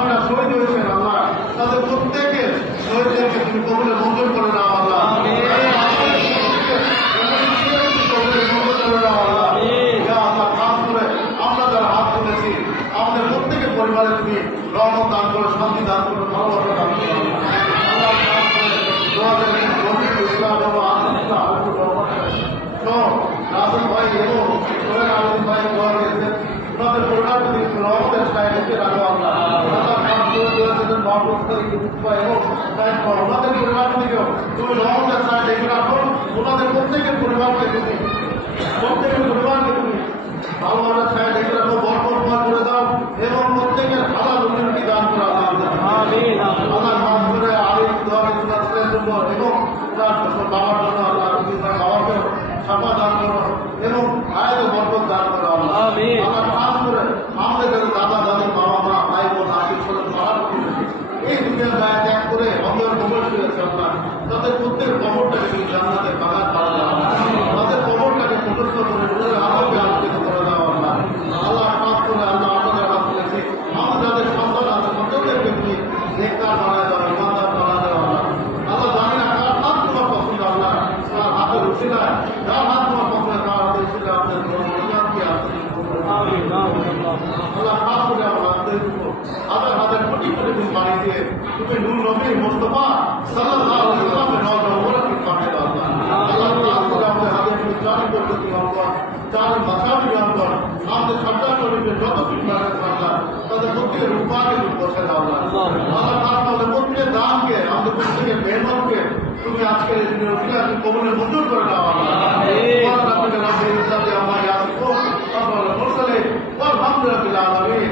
সাহাবীরা শহীদ হয়েছেন আল্লাহ, তাদের প্রত্যেকের শহীদদেরকে তুমি কবুলে মঞ্জুর করে নাও আল্লাহ। আমরা যারা হাত তুলেছি আমাদের প্রত্যেকের পরিবারে তুমি রহমত দান করো, শান্তি দান করো, ভালোবাসা দান করো রাজন ভাই এবং সোহেল আলম ভাই দোয়া দিয়েছেন, ওনাদের পরিবার যদি রহমতের ছায় রেখে রাখো আল্লাহ। ওনাদের পরিবার থেকেও তুমি রহমতের ছায় রেখে রাখো, ওনাদের প্রত্যেকের পরিবারকে তুমি ভালোবাসার ছায় রেখে রাখো, বরকতময় করে দাও এবং প্রত্যেকের হালাল উন্নতি দান করা আল্লাহ মাফ করে আলিম দোয়া ছেলের জন্য এবং বাবার জন্য আল্লাহ বাবাকে সাফা দান করো এবং আয়াতে বরকত দান করো আল্লাহ। খাস করে আমাদের দাদা দাদি বাবা মা ভাই বোন আত্মীয় স্বজন পাড়ার এই দুনিয়ার গায়ে ত্যাগ করে অন্ধের কবর ফিরেছে আল্লাহ, তাদের প্রত্যেক কবরটাকে তুমি জান্নাতের বাগান পাড়া দাও, তাদের কবরটাকে প্রশস্ত করে নূরের আলোকে আলোকিত করে দাও আল্লাহ। আল্লাহ খাস করে আল্লাহ আপনাদের হাত তুলেছি, আমাদের যাদের সন্তান আছে সন্তানদেরকে তুমি নেককার বানায় দাও, ইমানদার বানায় দাও আল্লাহ। আল্লাহ জানি না কার হাত তোমার পছন্দ আল্লাহ, তার হাতের উচিলায় যার হাত তোমার পছন্দ তার হাতের উচিলায় আপনাদের কল্যাণকে আল্লাহ খাস করে আমাদের হাজার হাজার কোটি কোটি দিন বাড়ি দিয়ে তুমি নূর নবী মুস্তাফা সাল্লাল্লাহু আলাইহি ওয়াসাল্লামের নওজওয়ানকে পাঠিয়ে দাও আল্লাহ। আল্লাহ খাস করে আমাদের হাতে চার পদ্ধতি আল্লাহ, চার মাসাবি আল্লাহ, আমাদের সরকার শরীফের যত বিভাগ আল্লাহ তাদের প্রত্যেকের রূপাকে তুমি পৌঁছে দাও আল্লাহ। আল্লাহ খাস আমাদের প্রত্যেকের দানকে আমাদের প্রত্যেকের মেহনতকে তুমি আজকের এই দিনের উচিলায় তুমি কবুলে মঞ্জুর করে দাও আল্লাহ। আমার ইয়াসিকুম আল্লাহ মুরসালিন ওয়ালহামদুলিল্লাহি রাব্বিল আলামিন।